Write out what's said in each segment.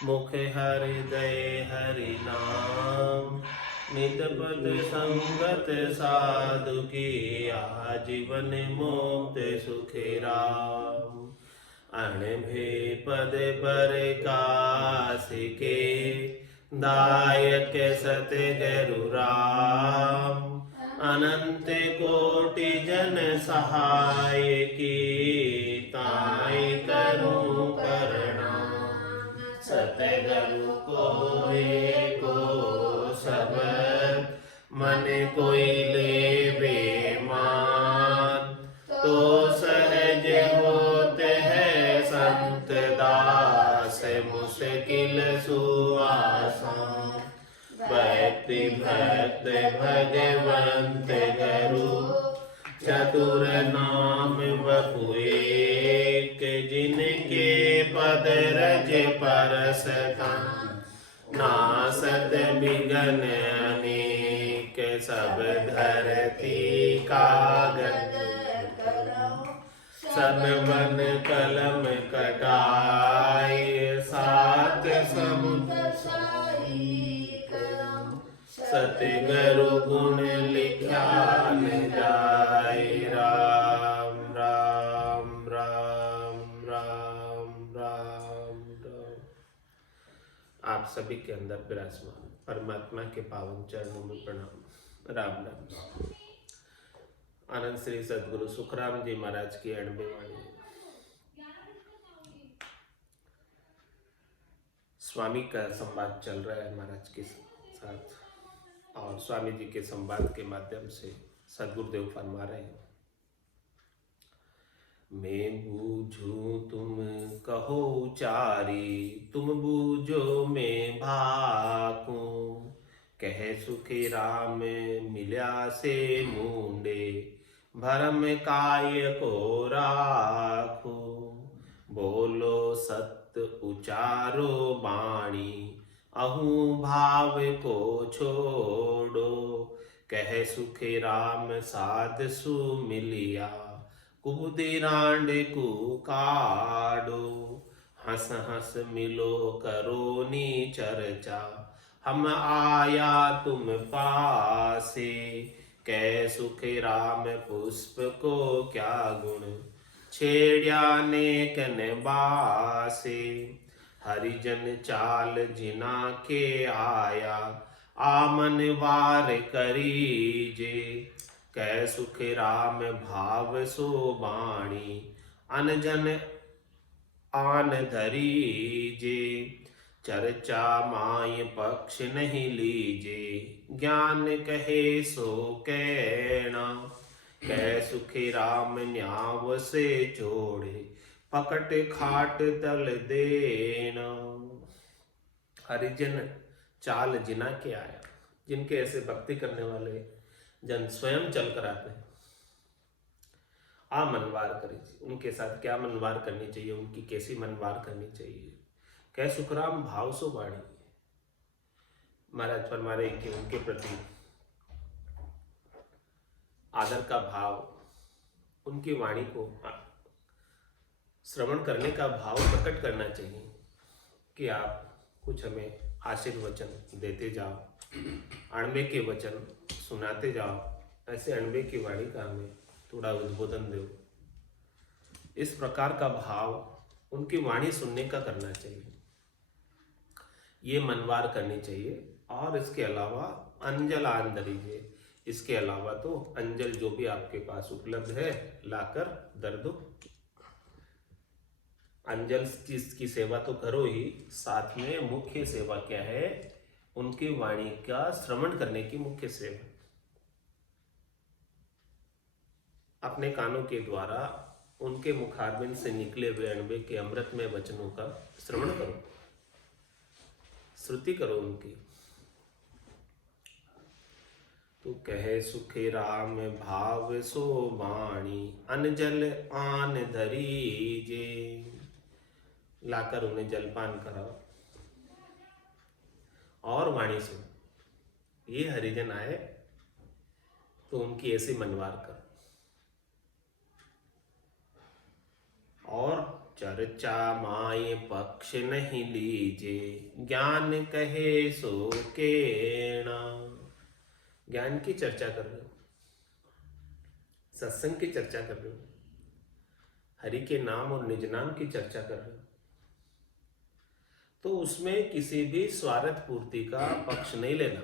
मुख हृदय हरि नाम, नित पद संगत साधु की, आजीवन मुक्त सुखी राम। अणभे पद पर कासिके, दायक सतगुरु राम। अनंत कोटि जन सहाय की, ताई करूं प्रणाम। सतगुरु को एको सब, मन कोई लेवे मान। तो सहज होते है संत दास, मुश्किल सुआसान। भक्ति भक्त भगवंत गुरु, चतुर नाम वपु एक। जिनके पद रज परसतान, नासत बिघन अनेक। सब धरती कागज सब मन कलम कटाई, सात समुद्र सतगुरु गुण लिखा न जाय। राम राम राम राम राम राम। आप सभी के अंदर विराजमान परमात्मा के पावन चरणों में प्रणाम। राम राम। आनंद श्री सदगुरु सुखराम जी महाराज की 90वीं वाणी। स्वामी का संवाद चल रहा है महाराज के साथ, और स्वामी जी के संवाद के माध्यम से सदगुरुदेव फरमा रहे हैं, मैं बूझूं तुम कहो चारी, तुम बूझो मैं भाकूं। कह सुखी राम मिल्या से मुंडे, भरम काय को राखो। बोलो सत्य उचारो बाणी, अहूँ भाव को छोड़ो। कह सुखी राम साध सु मिलिया, कुबुदिरांड को काडो। हंस हंस मिलो करो नी चर्चा, हम आया तुम पासे। कै सुख राम पुष्प को क्या गुण, छेड़या नेकन बासे। हरिजन चाल जिना के आया, आमन वार करीजे। कै सुख राम भाव सो बाणी, अनजन आन धरीजे। चर्चा माय पक्ष नहीं लीजे, ज्ञान कहे सो कहना। कै सुख राम न्याव से छोड़े, पकट खाट तल देना। हरिजन चाल जिना के आया, जिनके ऐसे भक्ति करने वाले जन स्वयं चल कर आते हैं, आ मनवार करिए। उनके साथ क्या मनवार करनी चाहिए, उनकी कैसी मनवार करनी चाहिए। कह सुखराम भाव सो बाणी। महाराज फरमा रहे कि उनके प्रति आदर का भाव, उनकी वाणी को श्रवण करने का भाव प्रकट करना चाहिए कि आप कुछ हमें आशीर्वचन देते जाओ, अणबे के वचन सुनाते जाओ। ऐसे अणबे की वाणी का हमें थोड़ा उद्बोधन दो। इस प्रकार का भाव उनकी वाणी सुनने का करना चाहिए, ये मनवार करनी चाहिए। और इसके अलावा अंजल आन दरीजिए। इसके अलावा तो अंजल जो भी आपके पास उपलब्ध है लाकर दर दो। अंजल की सेवा तो करो ही, साथ में मुख्य सेवा क्या है, उनकी वाणी का श्रवण करने की मुख्य सेवा। अपने कानों के द्वारा उनके मुखारबिंद से निकले हुए अणबे के अमृतमय वचनों का श्रवण करो, श्रुति करो उनकी। तो कहे सुखे राम भाव सो बाणी, अनजल आन धरीजे। लाकर उन्हें जलपान कराओ और वाणी सुनो। ये हरिजन आए तो उनकी ऐसी मनवार करो और चर्चा माय पक्ष नहीं लीजे, ज्ञान कहे सो केणा। ज्ञान की चर्चा कर रहे हो, सत्संग की चर्चा कर रहे हो, हरि के नाम और निज नाम की चर्चा कर रहे हो, तो उसमें किसी भी स्वार्थ पूर्ति का पक्ष नहीं लेना,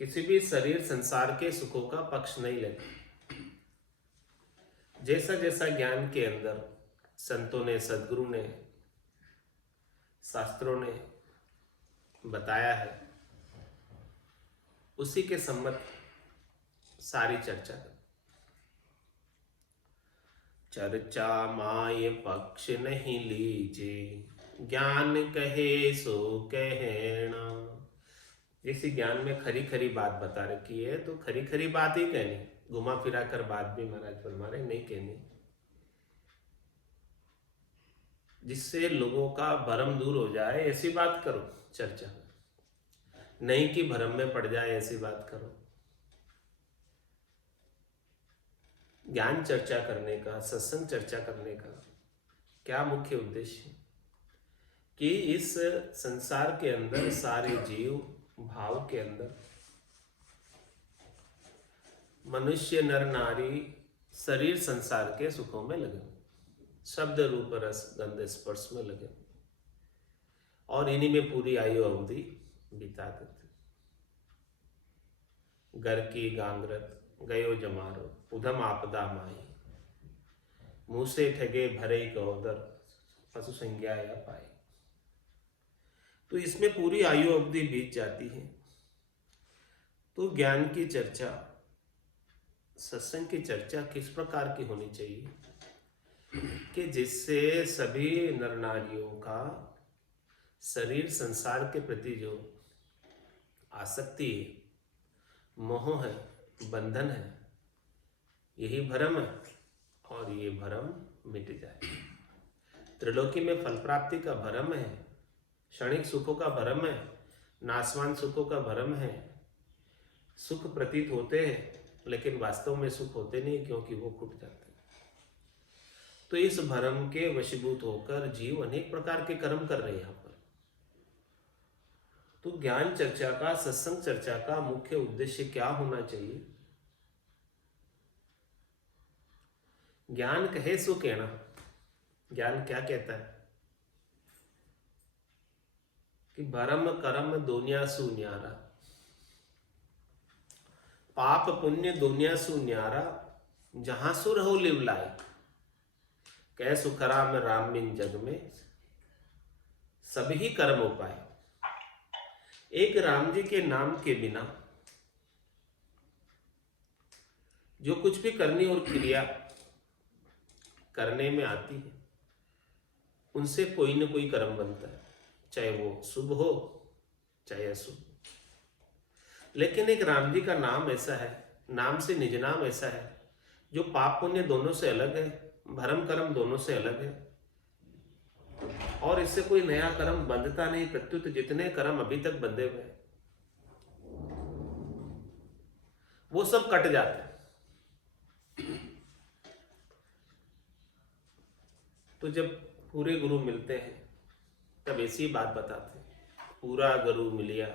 किसी भी शरीर संसार के सुखों का पक्ष नहीं लेना। जैसा जैसा ज्ञान के अंदर संतों ने, सदगुरु ने, शास्त्रों ने बताया है, उसी के सम्मत सारी चर्चा कर। चर्चा माय पक्ष नहीं लीजे, ज्ञान कहे सो कहना। जैसे ज्ञान में खरी खरी बात बता रखी है तो खरी खरी बात ही कहनी, घुमा फिरा कर बात भी महाराज फरमा रहे नहीं कहनी, जिससे लोगों का भरम दूर हो जाए ऐसी बात करो चर्चा में, नहीं कि भरम में पड़ जाए ऐसी बात करो। ज्ञान चर्चा करने का, सत्संग चर्चा करने का क्या मुख्य उद्देश्य है कि इस संसार के अंदर सारे जीव भाव के अंदर मनुष्य नर नारी शरीर संसार के सुखों में लगे, शब्द रूप रस गंध स्पर्श में लगे और इन्हीं में पूरी आयु अवधि बिता देते। घर की गांगरत गयो जमारो, उधम आपदा माई, मुंह से ठगे भरे कहोदर, पशु संज्ञा या पाई। तो इसमें पूरी आयु अवधि बीत जाती है। तो ज्ञान की चर्चा, सत्संग की चर्चा किस प्रकार की होनी चाहिए कि जिससे सभी नर नारियों का शरीर संसार के प्रति जो आसक्ति है, मोह है, बंधन है, यही भ्रम है और ये भ्रम मिट जाए। त्रिलोकी में फल प्राप्ति का भ्रम है, क्षणिक सुखों का भ्रम है, नाशवान सुखों का भ्रम है। सुख प्रतीत होते हैं लेकिन वास्तव में सुख होते नहीं क्योंकि वो छूट जाते हैं। तो इस भ्रम के वशीभूत होकर जीव अनेक प्रकार के कर्म कर रहे हैं यहाँ पर। तो ज्ञान चर्चा का, सत्संग चर्चा का मुख्य उद्देश्य क्या होना चाहिए? ज्ञान कहे सो कहना। ज्ञान क्या कहता है कि भरम करम दुनिया सु न्यारा, पाप पुण्य दुनिया सु न्यारा, जहां सुर हो लिव लाए, कह सुखराम राम बिन जग में सभी कर्म उपाय। एक राम जी के नाम के बिना जो कुछ भी करनी और क्रिया करने में आती है उनसे कोई न कोई कर्म बनता है, चाहे वो शुभ हो चाहे अशुभ। लेकिन एक राम जी का नाम ऐसा है, नाम से निज नाम ऐसा है जो पाप पुण्य दोनों से अलग है, भरम कर्म दोनों से अलग है और इससे कोई नया कर्म बंधता नहीं। प्रत्युत जितने कर्म अभी तक बंधे हुए वो सब कट जाते हैं। तो जब पूरे गुरु मिलते हैं तब ऐसी बात बताते हैं, पूरा गुरु मिलिया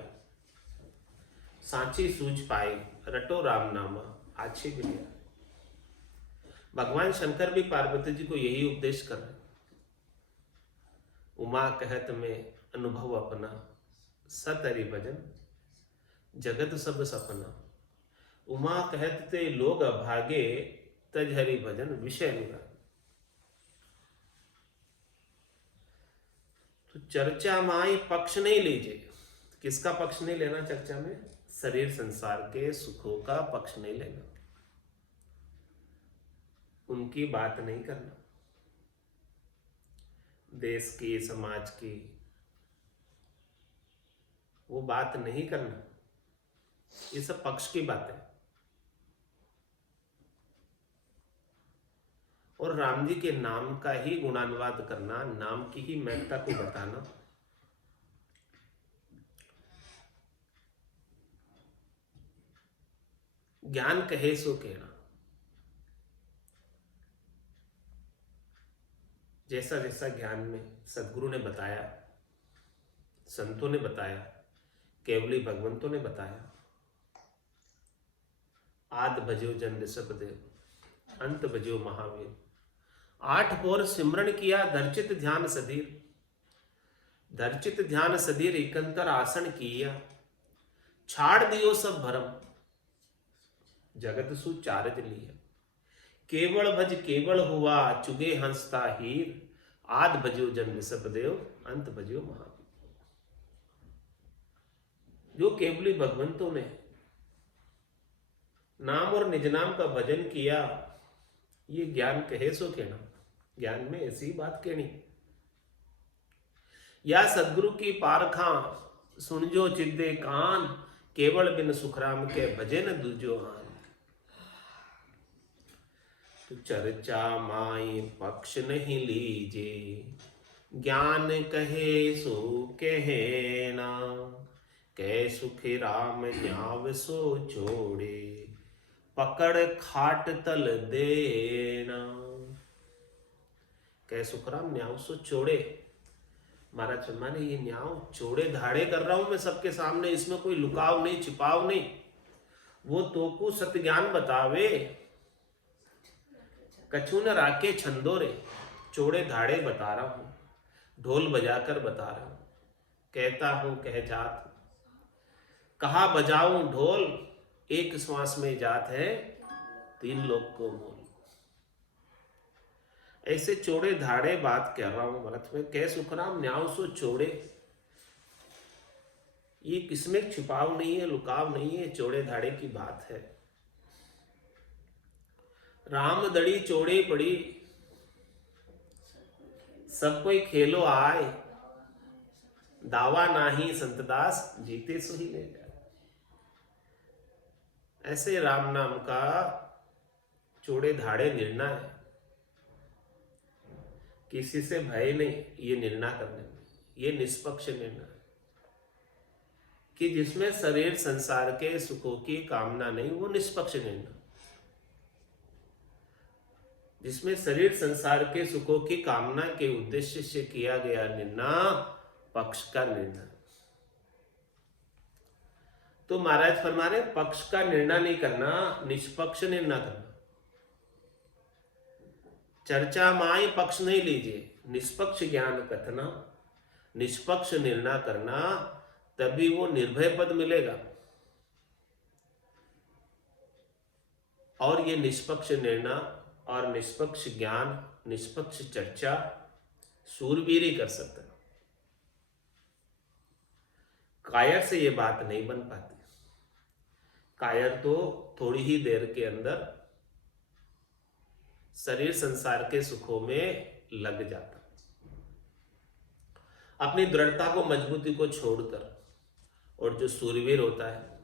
सांची सूझ पाए, रटो राम नामा आछे मिलिया। भगवान शंकर भी पार्वती जी को यही उपदेश कर रहे हैं। उमा कहत में अनुभव अपना, सत हरि भजन जगत सब सपना। उमा कहत ते लोग अभागे, तज हरि भजन विषय अनुराग। तो चर्चा माय पक्ष नहीं लीजिए। किसका पक्ष नहीं लेना चर्चा में? शरीर संसार के सुखों का पक्ष नहीं लेना, उनकी बात नहीं करना, देश की, समाज की वो बात नहीं करना। ये सब पक्ष की बात है। और राम जी के नाम का ही गुणानुवाद करना, नाम की ही महत्ता को बताना, ज्ञान कहे सो कहना। जैसा जैसा ज्ञान में सदगुरु ने बताया, संतों ने बताया, केवली भगवंतों ने बताया, आद भजो जन ऋषभ देव, अंत भजो महावीर। 8 पौर सिमरन किया धर्चित ध्यान सधीर, धर्चित ध्यान सधीर एकंतर आसन किया, छाड़ दियो सब भरम, जगत सु चारज लिया। केवल भज केवल हुआ चुगे हंसता हीर, आद भजो जन ऋषभ देव, अंत भजो महावीर। जो केवली भगवंतों ने नाम और निज नाम का भजन किया, ये ज्ञान कहे सो कहना, ज्ञान में ऐसी बात कहनी। या सदगुरु की पारखा सुन जो चिद्दे कान, केवल बिन सुखराम के भजे न दूजो आन। तो चर्चा माई पक्ष नहीं लीजे, ज्ञान कहे सो कहे ना, कै सुख राम न्याव सो छोड़े, पकड़ खाट तल देना। कै सुख राम न्याव सो छोड़े। महाराज शर्मा ने ये न्याव चौड़े धाड़े कर रहा हूं मैं सबके सामने, इसमें कोई लुकाव नहीं, छिपाव नहीं। वो तोकू सत्य ज्ञान बतावे, कछु न राके छंदोरे। चौड़े धाड़े बता रहा हूं, ढोल बजाकर बता रहा हूं, कहता हूं कह जात, कहा बजाऊं ढोल, एक श्वास में जात है 3 लोक को मोल। ऐसे चौड़े धाड़े बात कह रहा हूं भरत में, कह सुखराम न्याव सो चौड़े। ये किसमें छिपाव नहीं है, लुकाव नहीं है, चौड़े धाड़े की बात है। राम दड़ी चौड़े पड़ी, सब कोई खेलो आए, दावा नाही संतदास, जीते सो ही ले जाए। ऐसे राम नाम का चौड़े धाड़े निर्णय है, किसी से भय नहीं ये निर्णय करने में। ये निष्पक्ष निर्णय है कि जिसमें शरीर संसार के सुखों की कामना नहीं, वो निष्पक्ष निर्णय। जिसमें शरीर संसार के सुखों की कामना के उद्देश्य से किया गया निर्णय पक्ष का निर्णय। तो महाराज फरमा रहे पक्ष का निर्णय नहीं करना, निष्पक्ष निर्णय करना। चर्चा माई पक्ष नहीं लीजिए, निष्पक्ष ज्ञान कथना, निष्पक्ष निर्णय करना, तभी वो निर्भय पद मिलेगा। और ये निष्पक्ष निर्णय और निष्पक्ष ज्ञान, निष्पक्ष चर्चा सूरवीर ही कर सकता है। कायर से ये बात नहीं बन पाती। कायर तो थोड़ी ही देर के अंदर शरीर संसार के सुखों में लग जाता, अपनी दृढ़ता को, मजबूती को छोड़कर। और जो सूरवीर होता है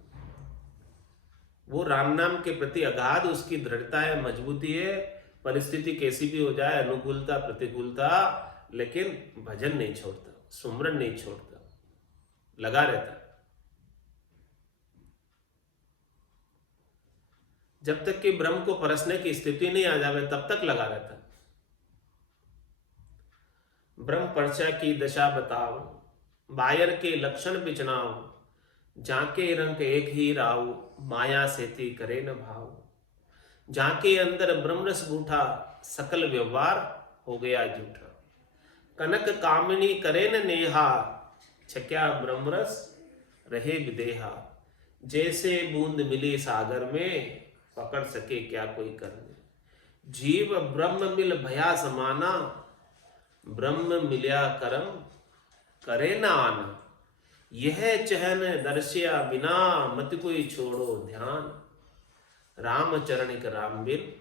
वो राम नाम के प्रति अगाध उसकी दृढ़ता है, मजबूती है, परिस्थिति कैसी भी हो जाए, अनुकूलता प्रतिकूलता, लेकिन भजन नहीं छोड़ता, सुमरन नहीं छोड़ता, लगा रहता। जब तक कि ब्रह्म को परसने की स्थिति नहीं आ जावे तब तक लगा रहता। ब्रह्म परचा की दशा बताओ, बायर के लक्षण बिचनाओ, जाके रंग एक ही राव, माया सेती करे न भाव। जाके अंदर ब्रह्मरस बूठा, सकल व्यवहार हो गया झूठा। कनक कामिनी करे न नेहा, छक्या ब्रह्मरस रहे विदेहा। जैसे बूंद मिली सागर में, पकड़ सके क्या कोई करने। जीव ब्रह्म मिल भया समाना, ब्रह्म मिल्या करम करे न आना। यह चहन दर्शिया बिना, मत कोई छोड़ो ध्यान। राम चरणिक राम बिन,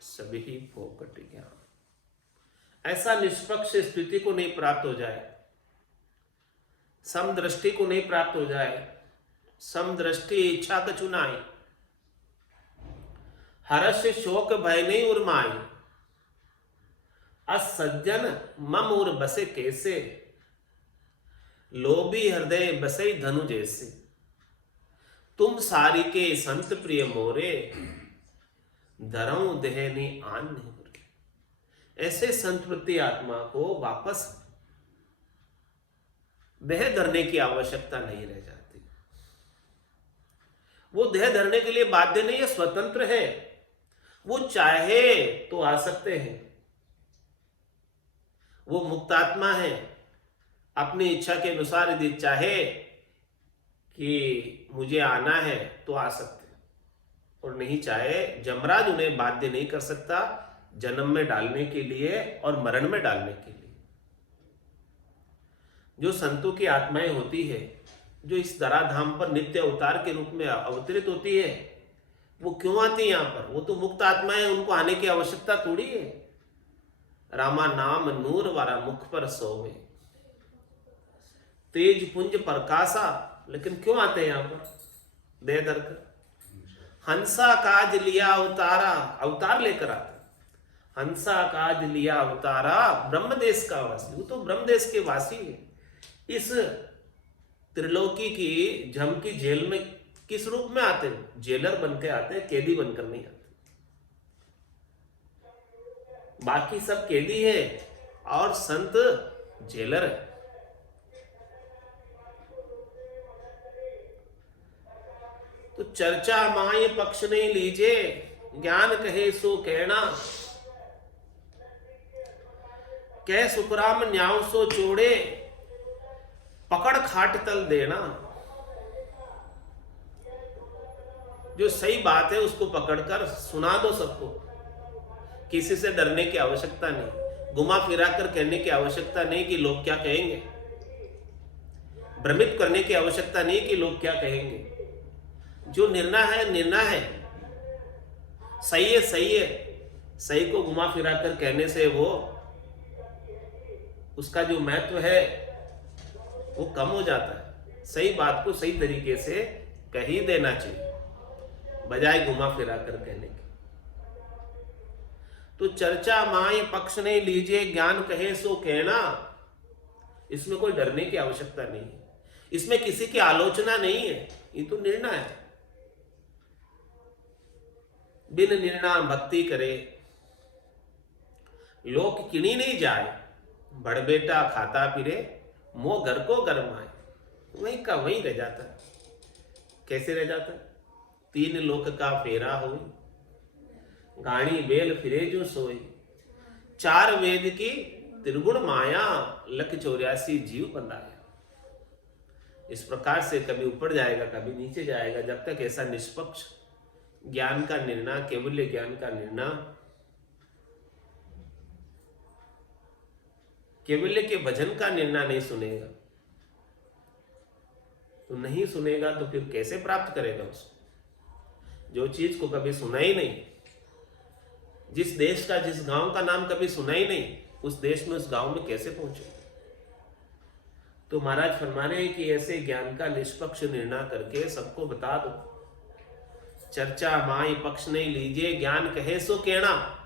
सभी फोकट ज्ञान। ऐसा निष्पक्ष स्थिति को नहीं प्राप्त हो जाए, समदृष्टि को नहीं प्राप्त हो जाए, समदृष्टि इच्छा कछु नाई, हर्ष शोक भय नहीं उर्माई। असज्जन मम उर बसे कैसे, लोभी हृदय बसे धनु जैसे। तुम सारी के संत प्रिय मोरे, धरऊं देहनी आन नहीं बुरे। ऐसे संत वृत्ति आत्मा को वापस देह धरने की आवश्यकता नहीं रह जाती। वो देह धरने के लिए बाध्य नहीं है, स्वतंत्र है। वो चाहे तो आ सकते हैं, वो मुक्तात्मा है। अपनी इच्छा के अनुसार यदि चाहे कि मुझे आना है तो आ सकते हैं, और नहीं चाहे जमराज उन्हें बाध्य नहीं कर सकता जन्म में डालने के लिए और मरण में डालने के लिए। जो संतों की आत्माएं होती है, जो इस धराधाम पर नित्य अवतार के रूप में अवतरित होती है, वो क्यों आती है यहाँ पर? वो तो मुक्त आत्माएं, उनको आने की आवश्यकता थोड़ी है। रामा नाम नूर वारा मुख पर सोवे, तेज पुंज प्रकाशा, लेकिन क्यों आते हैं यहाँ पर देह धर कर? हंसा काज लिया अवतारा, अवतार लेकर आते। हंसा काज लिया अवतारा, ब्रह्मदेश का वासी, वो तो ब्रह्मदेश के वासी है। इस त्रिलोकी की झम की जेल में किस रूप में आते हैं? जेलर बनकर आते हैं, कैदी बनकर नहीं आते। बाकी सब कैदी है और संत जेलर है। तो चर्चा माय पक्ष नहीं लीजे, ज्ञान कहे सो कहना। कह सुखराम न्याव सो चोड़े, पकड़ खाट तल देना। जो सही बात है उसको पकड़कर सुना दो सबको। किसी से डरने की आवश्यकता नहीं, घुमा फिरा कर कहने की आवश्यकता नहीं कि लोग क्या कहेंगे, भ्रमित करने की आवश्यकता नहीं कि लोग क्या कहेंगे। जो निर्णय है निर्णय है, सही है सही है। सही को घुमा फिरा कर कहने से वो उसका जो महत्व है वो कम हो जाता है। सही बात को सही तरीके से कह ही देना चाहिए, बजाय घुमा फिरा कर कहने के। तो चर्चा माय पक्ष नहीं लीजिए, ज्ञान कहे सो कहना। इसमें कोई डरने की आवश्यकता नहीं है, इसमें किसी की आलोचना नहीं है, ये तो निर्णय है। बिन निर्णय भक्ति करे, लोक किणी नहीं जाए। बड़ बेटा खाता फिरे, मोह घर को गरमाए। वहीं का वहीं रह जाता है। कैसे रह जाता है? तीन लोक का फेरा होई, गाड़ी बेल फिरे जो सोई। चार वेद की त्रिगुण माया, लख 84 जीव बंधाया। इस प्रकार से कभी ऊपर जाएगा कभी नीचे जाएगा, जब तक ऐसा निष्पक्ष ज्ञान का निर्णय, केवल्य ज्ञान का निर्णय, केवल्य के भजन का निर्णय नहीं सुनेगा। तो नहीं सुनेगा तो फिर कैसे प्राप्त करेगा उसको? जो चीज को कभी सुना ही नहीं, जिस देश का, जिस गांव का नाम कभी सुना ही नहीं, उस देश में, उस गांव में कैसे पहुंचे? तो महाराज फरमा रहे हैं कि ऐसे ज्ञान का निष्पक्ष निर्णय करके सबको बता दो। चर्चा माई पक्ष नहीं लीजिए, ज्ञान कहे सो कहना।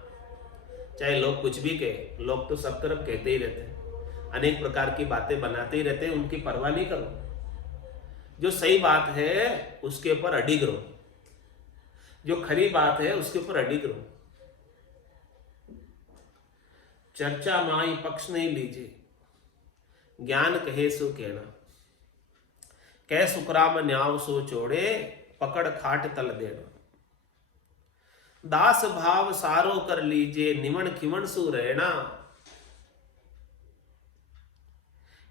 चाहे लोग कुछ भी कहे, लोग तो सब तरफ कहते ही रहते हैं, अनेक प्रकार की बातें बनाते ही रहते हैं, उनकी परवाह नहीं करो। जो सही बात है उसके ऊपर अडिग रहो, जो खरी बात है उसके ऊपर अडिग रहो। चर्चा माई पक्ष नहीं लीजिए, ज्ञान कहे सो कहना। कह सुखराम न्याव सो चोड़े, पकड़ खाट तल देना। दास भाव सारो कर लीजिए, निमन खिमन सु रहना।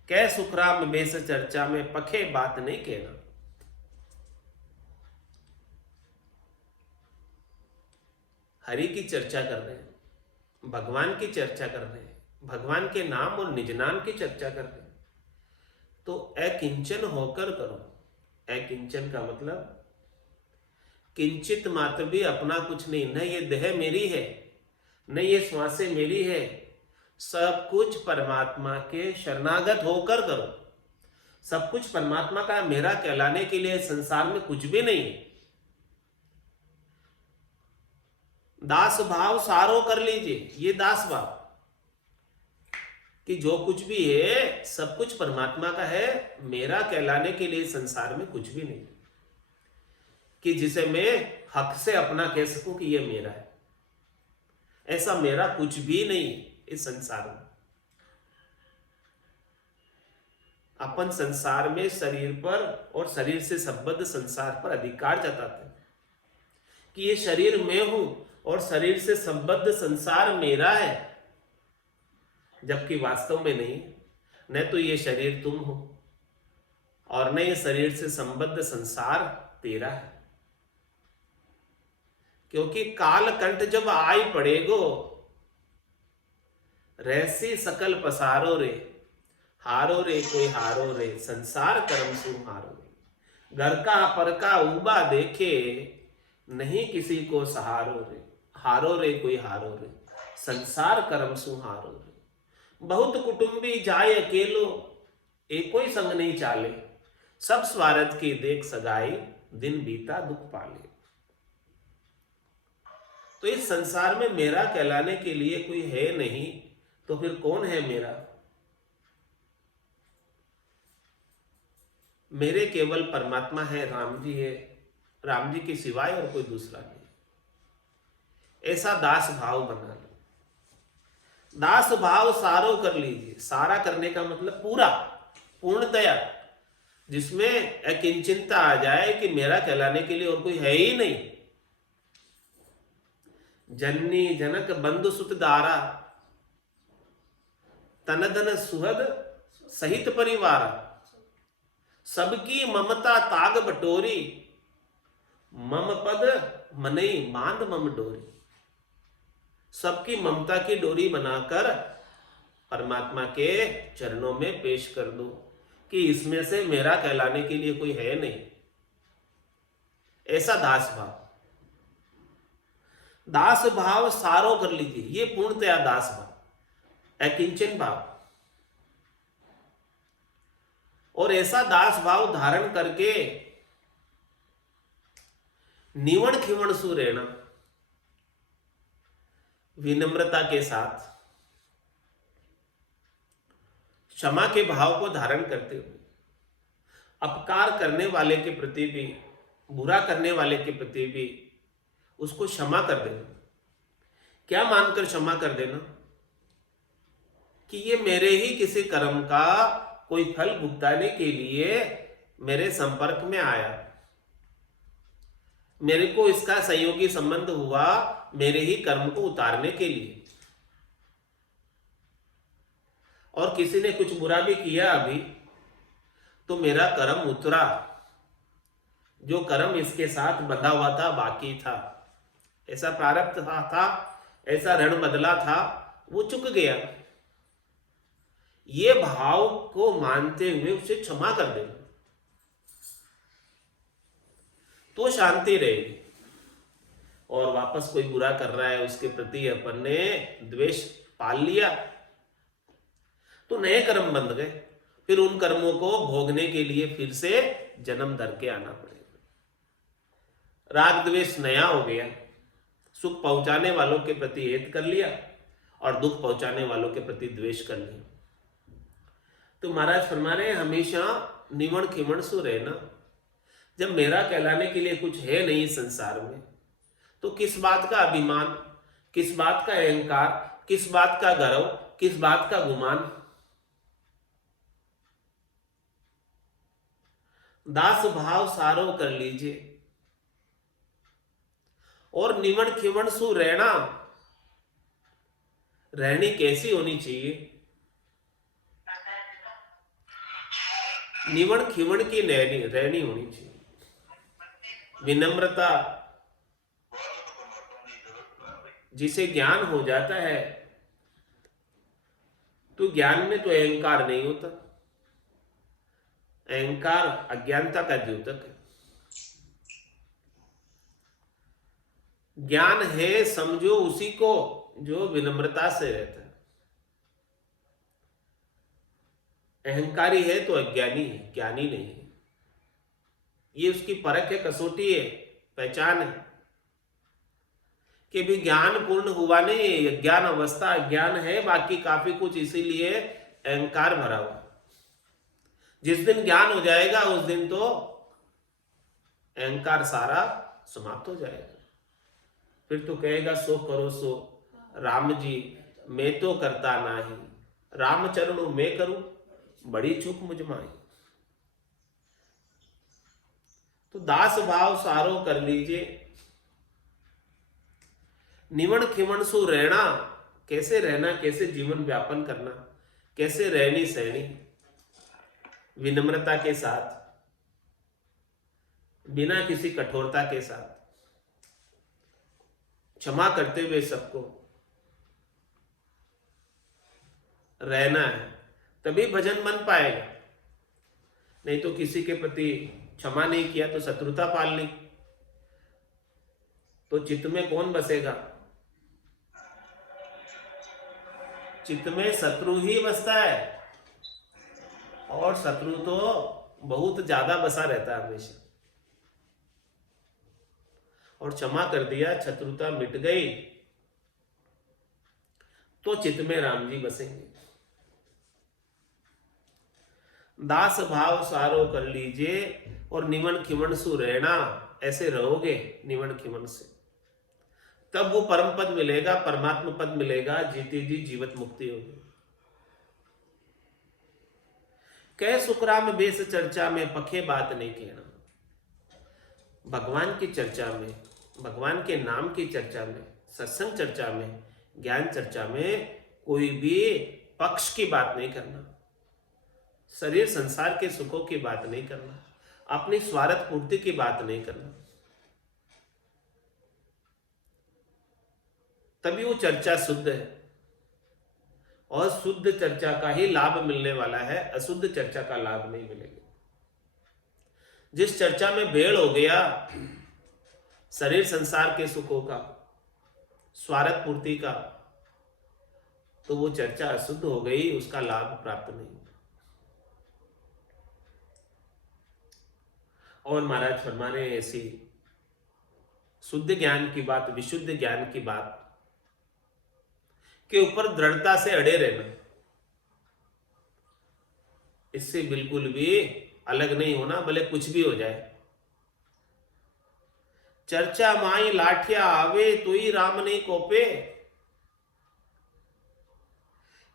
कह सुखराम बेस चर्चा में, पखे बात नहीं कहना। हरि की चर्चा कर रहे हैं, भगवान की चर्चा कर रहे हैं, भगवान के नाम और निज नाम की चर्चा कर रहे हैं, तो अकिंचन होकर करो। अकिंचन का मतलब किंचित मात्र भी अपना कुछ नहीं, न ये देह मेरी है, न ये श्वासें मेरी है, सब कुछ परमात्मा के शरणागत होकर करो। सब कुछ परमात्मा का मेरा कहलाने के लिए संसार में कुछ भी नहीं है। दास भाव सारो कर लीजिए, ये दास भाव कि जो कुछ भी है सब कुछ परमात्मा का है, मेरा कहलाने के लिए संसार में कुछ भी नहीं कि जिसे मैं हक से अपना कह सकूं कि ये मेरा है। ऐसा मेरा कुछ भी नहीं। इस संसार में। अपन संसार में शरीर पर और शरीर से संबद्ध संसार पर अधिकार जताते हैं कि ये शरीर मैं हूं और शरीर से संबद्ध संसार मेरा है, जबकि वास्तव में नहीं। न तो ये शरीर तुम हो और न ये शरीर से संबद्ध संसार तेरा है। क्योंकि काल कंठ जब आई पड़ेगो, रहसी सकल पसारो रे, हारो रे कोई हारो रे, संसार कर्म सु हारो रे। घर का पर का उबा देखे, नहीं किसी को सहारो रे, हारो रे कोई हारो रे, संसार कर्म सु हारो रे। बहुत कुटुंबी जाए अकेलो, एकोई संग नहीं चाले, सब स्वार्थ की देख सगाई, दिन बीता दुख पाले। तो इस संसार में मेरा कहलाने के लिए कोई है नहीं, तो फिर कौन है मेरा? मेरे केवल परमात्मा है, राम जी है, राम जी के सिवाय और कोई दूसरा नहीं। ऐसा दास भाव बना लो। दास भाव सारो कर लीजिए। सारा करने का मतलब पूरा, पूर्णतया, जिसमें अकिंचिंता आ जाए कि मेरा कहलाने के लिए और कोई है ही नहीं। जननी जनक बंधु सुत दारा, तन धन सुहद सहित परिवार, सबकी ममता ताग बटोरी, मम पद मनई बांध मम डोरी। सबकी ममता की डोरी बनाकर परमात्मा के चरणों में पेश कर दो कि इसमें से मेरा कहलाने के लिए कोई है नहीं। ऐसा दास भाव, दास भाव सारो कर लीजिए। ये पूर्णतया दास भाव, अकिंचन भाव। और ऐसा दास भाव धारण करके निवण खिवण सु रहना, विनम्रता के साथ, क्षमा के भाव को धारण करते हुए, अपकार करने वाले के प्रति भी, बुरा करने वाले के प्रति भी उसको क्षमा कर देना। क्या मानकर क्षमा कर देना? कि ये मेरे ही किसी कर्म का कोई फल भुगताने के लिए मेरे संपर्क में आया, मेरे को इसका सहयोगी संबंध हुआ मेरे ही कर्म को उतारने के लिए। और किसी ने कुछ बुरा भी किया अभी, तो मेरा कर्म उतरा। जो कर्म इसके साथ बंधा हुआ था, बाकी था, ऐसा प्रारब्ध था, ऐसा ऋण बदला था, वो चुक गया। ये भाव को मानते हुए उसे क्षमा कर देना, तो शांति रहेगी। और वापस कोई बुरा कर रहा है, उसके प्रति अपन ने द्वेष पाल लिया, तो नए कर्म बंध गए। फिर उन कर्मों को भोगने के लिए फिर से जन्म धर के आना पड़ेगा। राग द्वेष नया हो गया। सुख पहुंचाने वालों के प्रति हेत कर लिया और दुख पहुंचाने वालों के प्रति द्वेष कर लिया। तो महाराज फरमा रहे हमेशा निवण खिवण सु रहना। जब मेरा कहलाने के लिए कुछ है नहीं संसार में, तो किस बात का अभिमान, किस बात का अहंकार, किस बात का गर्व, किस बात का गुमान। दास भाव सारो कर लीजिए। और निवण खिवण सु रहना, रहनी कैसी होनी चाहिए? निवण खिवण की रहनी होनी चाहिए। विनम्रता, जिसे ज्ञान हो जाता है, तो ज्ञान में तो अहंकार नहीं होता। अहंकार अज्ञानता का द्योतक है। ज्ञान है समझो उसी को जो विनम्रता से रहता है। अहंकारी है तो अज्ञानी है, ज्ञानी नहीं है। ये उसकी परख है, कसौटी है, पहचान है कि भी ज्ञान पूर्ण हुआ नहीं, अज्ञान अवस्था अज्ञान है, बाकी काफी कुछ, इसीलिए अहंकार भरा हुआ। जिस दिन ज्ञान हो जाएगा उस दिन तो अहंकार सारा समाप्त हो जाएगा। फिर तो कहेगा सो करो सो, राम जी मैं तो करता नाही, राम चरणों मैं करूं, बड़ी चूक मुझ माई। तो दास भाव सारो कर लीजिए, निवण खिवण सु रहना, कैसे रहना, कैसे जीवन व्यापन करना, कैसे रहनी सहनी, विनम्रता के साथ, बिना किसी कठोरता के साथ, क्षमा करते हुए सबको रहना है, तभी भजन बन पाएगा। नहीं तो किसी के प्रति क्षमा नहीं किया तो शत्रुता पाल ली, तो चित्त में कौन बसेगा? चित्त में शत्रु ही बसता है, और शत्रु तो बहुत ज्यादा बसा रहता है हमेशा। और क्षमा कर दिया, शत्रुता मिट गई, तो चित्त में राम जी बसेंगे। दास भाव सारो कर लीजिए, और निमन खिमन सु रहना, ऐसे रहोगे निमन खिमन से, तब वो परम पद मिलेगा, परमात्मा पद मिलेगा, जीती जी जीवत मुक्ति होगी। कह सुखराम बेस चर्चा में, पखे बात नहीं कहना। भगवान की चर्चा में, भगवान के नाम की चर्चा में, सत्संग चर्चा में, ज्ञान चर्चा में कोई भी पक्ष की बात नहीं करना, शरीर संसार के सुखों की बात नहीं करना, अपनी स्वार्थ पूर्ति की बात नहीं करना। तभी वो चर्चा शुद्ध है, और शुद्ध चर्चा का ही लाभ मिलने वाला है, अशुद्ध चर्चा का लाभ नहीं मिलेगा। जिस चर्चा में भेड़ हो गया शरीर संसार के सुखों का, स्वार्थ पूर्ति का, तो वो चर्चा अशुद्ध हो गई, उसका लाभ प्राप्त नहीं। और महाराज फरमा रहे हैं ऐसी शुद्ध ज्ञान की बात, विशुद्ध ज्ञान की बात के ऊपर दृढ़ता से अड़े रहना, इससे बिल्कुल भी अलग नहीं होना, भले कुछ भी हो जाए। चर्चा माई लाठिया आवे, तो ही राम नहीं कोपे,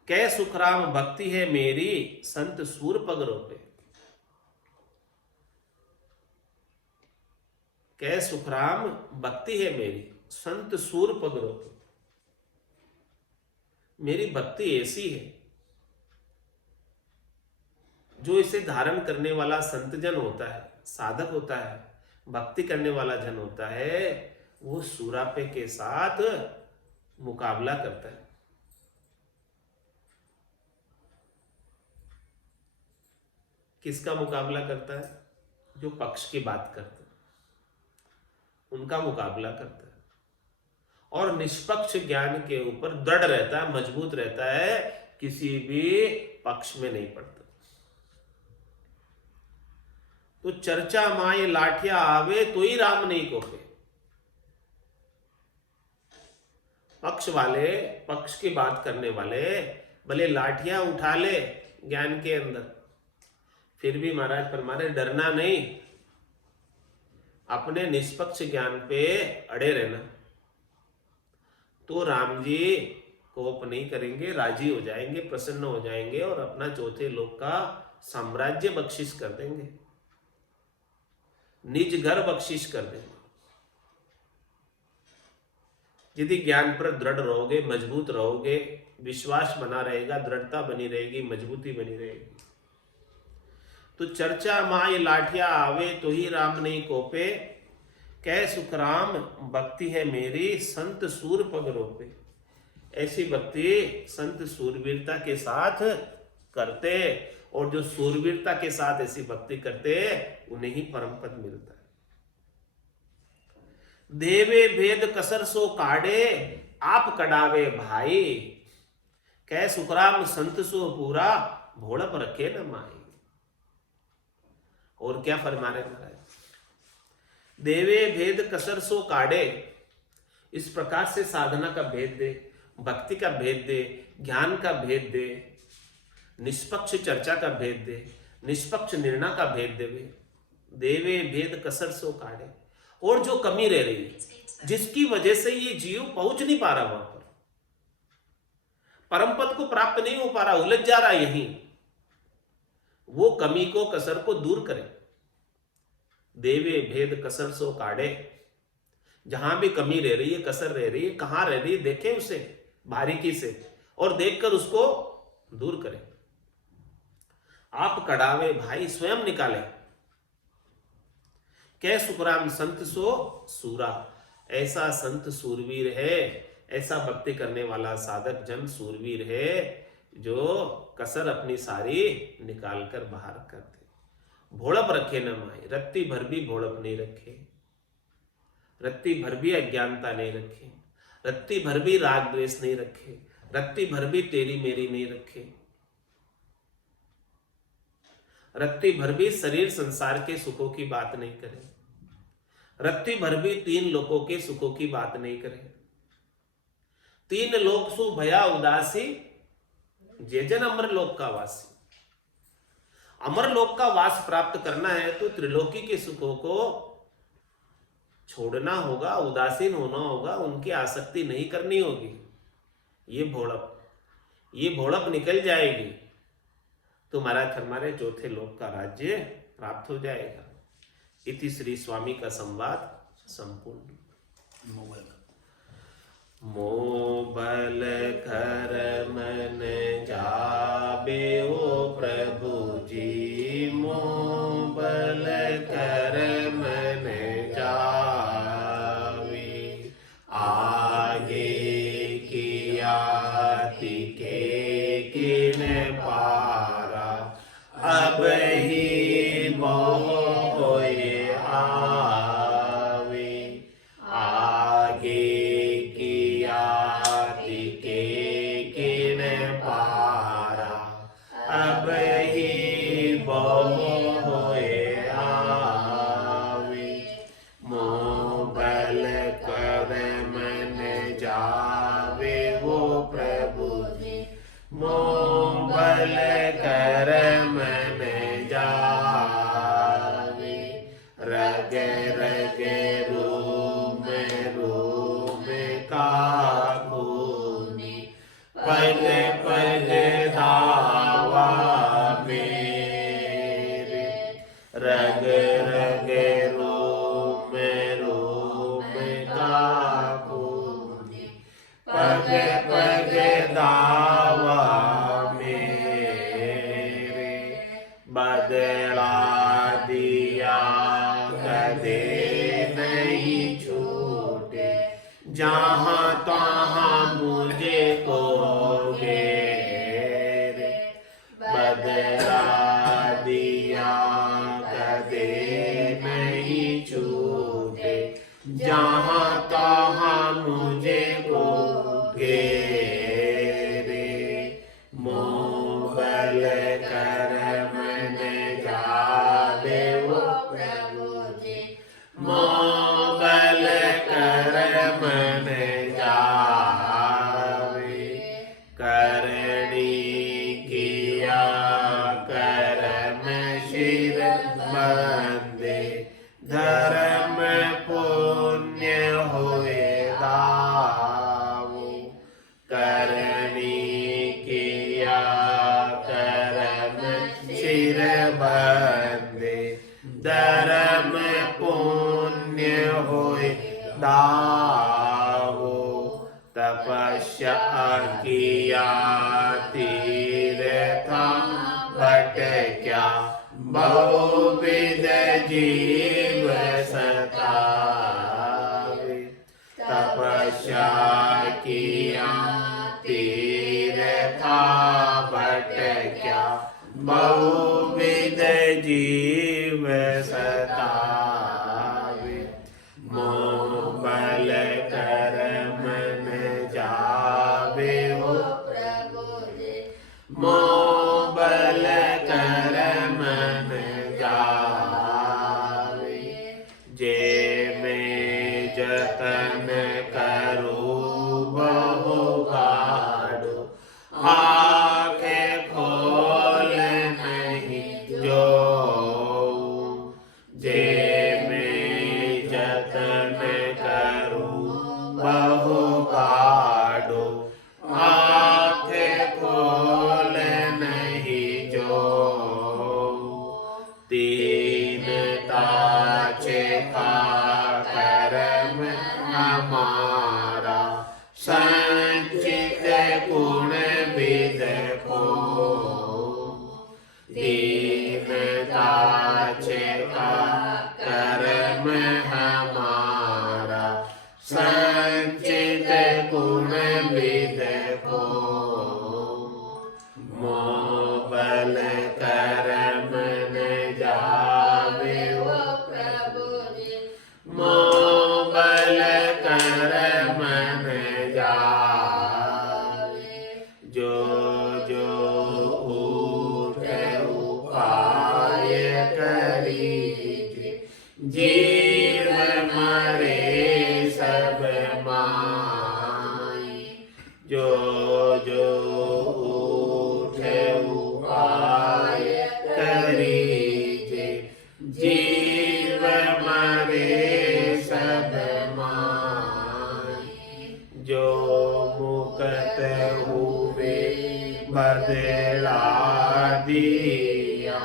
कै सुखराम भक्ति है मेरी, संत सूर पग रोपे। कै सुखराम भक्ति है मेरी, संत सूर पग रोपे। मेरी भक्ति ऐसी है, जो इसे धारण करने वाला संतजन होता है, साधक होता है, भक्ति करने वाला जन होता है, वो सूरापे के साथ मुकाबला करता है। किसका मुकाबला करता है? जो पक्ष की बात करते हैं, उनका मुकाबला करता है, और निष्पक्ष ज्ञान के ऊपर दृढ़ रहता है, मजबूत रहता है, किसी भी पक्ष में नहीं पड़ता। तो चर्चा माए लाठिया आवे, तो ही राम नहीं कोपे। पक्ष वाले, पक्ष की बात करने वाले भले लाठियां उठा ले ज्ञान के अंदर, फिर भी महाराज फरमा रहे डरना नहीं, अपने निष्पक्ष ज्ञान पे अड़े रहना, तो राम जी कोप नहीं करेंगे, राजी हो जाएंगे, प्रसन्न हो जाएंगे, और अपना चौथे लोक का साम्राज्य बख्शिश कर देंगे, निज घर बख्शिश कर देंगे। यदि ज्ञान पर दृढ़ रहोगे, मजबूत रहोगे, विश्वास बना रहेगा, दृढ़ता बनी रहेगी, मजबूती बनी रहेगी। तो चर्चा माय लाठिया आवे, तो ही राम नहीं कोपे, कै सुखराम भक्ति है मेरी, संत सूर पग रोपे। ऐसी भक्ति संत सूरवीरता के साथ करते, और जो सूरवीरता के साथ ऐसी भक्ति करते, उन्हें ही परम पद मिलता है। देवे भेद कसर सो काढ़े, आप कडावे भाई, कै सुखराम संत सो पूरा, भोड़प रखे न माई। और क्या फरमा रहे महाराज? देवे भेद कसर सो काढ़े, इस प्रकार से साधना का भेद दे, भक्ति का भेद दे, ज्ञान का भेद दे, निष्पक्ष चर्चा का भेद दे, निष्पक्ष निर्णय का भेद देवे। देवे भेद कसर सो काढ़े, और जो कमी रह रही है, जिसकी वजह से ये जीव पहुंच नहीं पा रहा वहां पर, परम पद को प्राप्त नहीं हो पा रहा, उलझ जा रहा यहीं, वो कमी को, कसर को दूर करे। देवे भेद कसर सो काढ़े, जहां भी कमी रह रही है, कसर रह रही है, कहां रह रही है, देखे उसे बारीकी से और देखकर उसको दूर करें। आप कढ़ावे भाई स्वयं निकाले, कै सुखराम संत सो सूरा। ऐसा संत सूरवीर है, ऐसा भक्ति करने वाला साधक जन सूरवीर है जो कसर अपनी सारी निकाल कर बाहर कर दे। भोड़प रखे न माए, रत्ती भर भी भोड़प नहीं रखे, रत्ती भर भी अज्ञानता नहीं रखे, रत्ती भर भी राग द्वेष नहीं रखे, रत्ती भर भी तेरी मेरी नहीं रखे, रत्ती भर भी शरीर संसार के सुखों की बात नहीं करे, रत्ती भर भी तीन लोकों के सुखों की बात नहीं करे। तीन लोक सु भया उदासी, जे जन अमर लोक का वासी। अमर लोक का वास प्राप्त करना है तो त्रिलोकी के सुखों को छोड़ना होगा, उदासीन होना होगा, उनकी आसक्ति नहीं करनी होगी। ये भोड़प निकल जाएगी तो महाराज हमारे चौथे लोक का राज्य प्राप्त हो जाएगा। इति श्री स्वामी का संवाद संपूर्ण। मोबल कर मन जाबे ओ प्रभु जी, मोबल कर मन जावे। आगे किया तिके किन पारा, अब ही मोह होए आवे। आगे किया तिके किन पारा, अब ही मोह होए आवे। मोबल कर मन जावे वो प्रभु जी, मोबल कर मन जावे। रग रग रूम रूम का खूनी, पग पग धावा मेरे। रग रग रूम रूम का खूनी, पग पग धावा मेरे। बदला दिया कदे नहीं छूटे, जहां तहां मुझे को घेरे। बदला दिया कदे नहीं छूटे, जहां तहां मुझे को घेरे। मोबल कर मन जावे वो प्रभु जी, मोबल कर मन जावे। करणी किया करम शिर बंदे, धर्म पुण्य होए दावो। करणी किया करम शिर बंदे, धर्म पुण्य होए दावो। तपस्या किया तीर्थ भटक्या, बहुविध जीव सतावे। तपस्या किया तीर्थ भटक्या, बहुविध जीव सतावे। मोबल कर मन जावे हो प्रभु जी, मोबल कर मन जावे। जे मैं जतन करूँ बहु गाढ़ो, आँखें खोल नहीं जो। जे मैं जतन करूँ बहु गाढ़ो, आँखें दीनता छिपा कर्म हमारा, संचित गुण विद को। दीनता छिपा कर्म हमारा, संचित गुण विद को। मोह बल कर्म न जावे वो प्रभु जी, मोह बल कर्म न जावे। जो जो उठे उपाय करीजे, जीव मरे सब माई। जो जो उठे उपाय करीजे, जीव मरे सब माई। जो मुक्त हुए बदला दिया,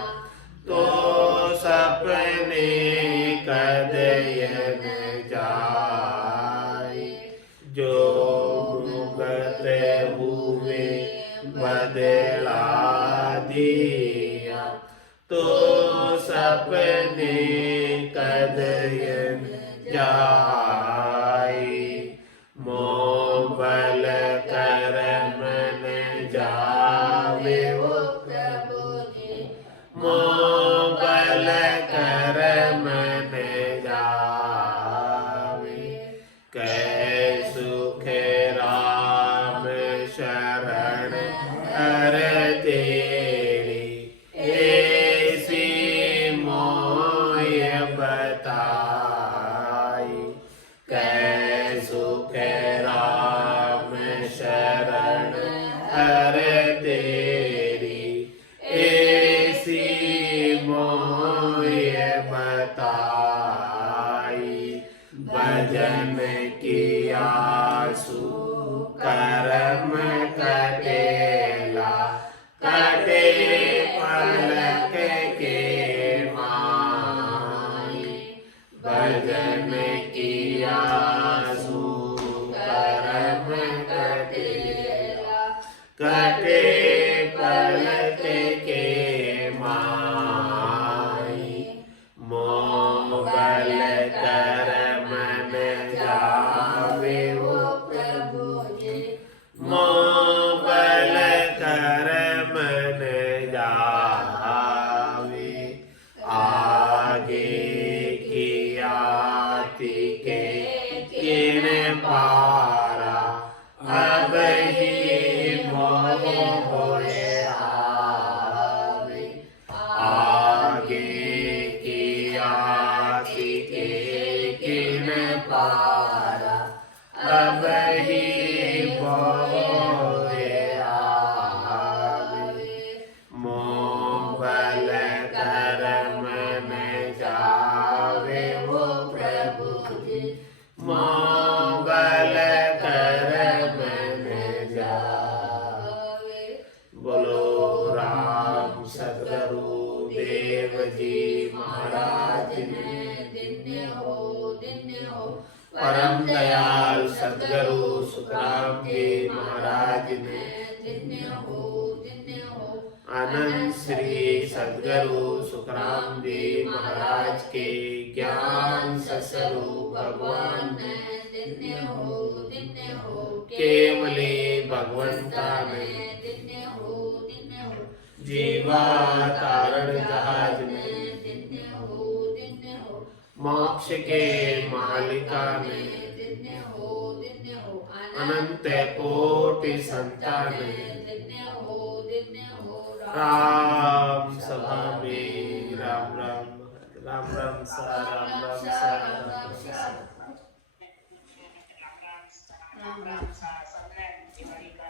तो सपने कदयन जाए। जो मुक्त हुए बदला दिया, तो सपने कदयन जाए। मोह बल कर्म न जावे वो प्रभु जी, मोह बल कर्म न जावे। कै सुख राम शरण हर तेरी, ऐसी मोय बताई। कै सुख राम शरण हर तेरी, ऐसी मोय बताई। भजन किया सु कर्म कटेला, कटे पलक के माई। भजन किया सु कर्म कटेला, कटे पलक के माई। मोह बल कर्म न जावे वो प्रभु जी, मोह बल कर्म न जावे। आगे कियाति के किन पारा, अब ही मोह होए आवे। आगे कियाति के किन पारा, अब ही मोह होए आवे। मोह बल कर्म न जावे वो प्रभु जी, मोह बल कर्म न जावे। बोलो राम सद्गुरु देव जी महाराज ने, धन्य हो धन्य हो। परम दयाल सद्गुरु सुखराम जी महाराज ने, धन्य हो धन्य हो। अनंत श्री सद्गुरु सुखराम जी महाराज के ज्ञान सस्वरूप भगवान ने, धन्य हो धन्य हो। केवले भगवंता ने, धन्य हो धन्य हो। जीवा तारण जहाज ने, धन्य हो धन्य हो। मोक्ष के मालिका ने, धन्य हो धन्य हो। अनंत कोटि संतान ने, धन्य हो धन्य हो। राम सभा में राम राम राम राम सा राम राम सा राम राम सा राम राम सा सबने दिवाली का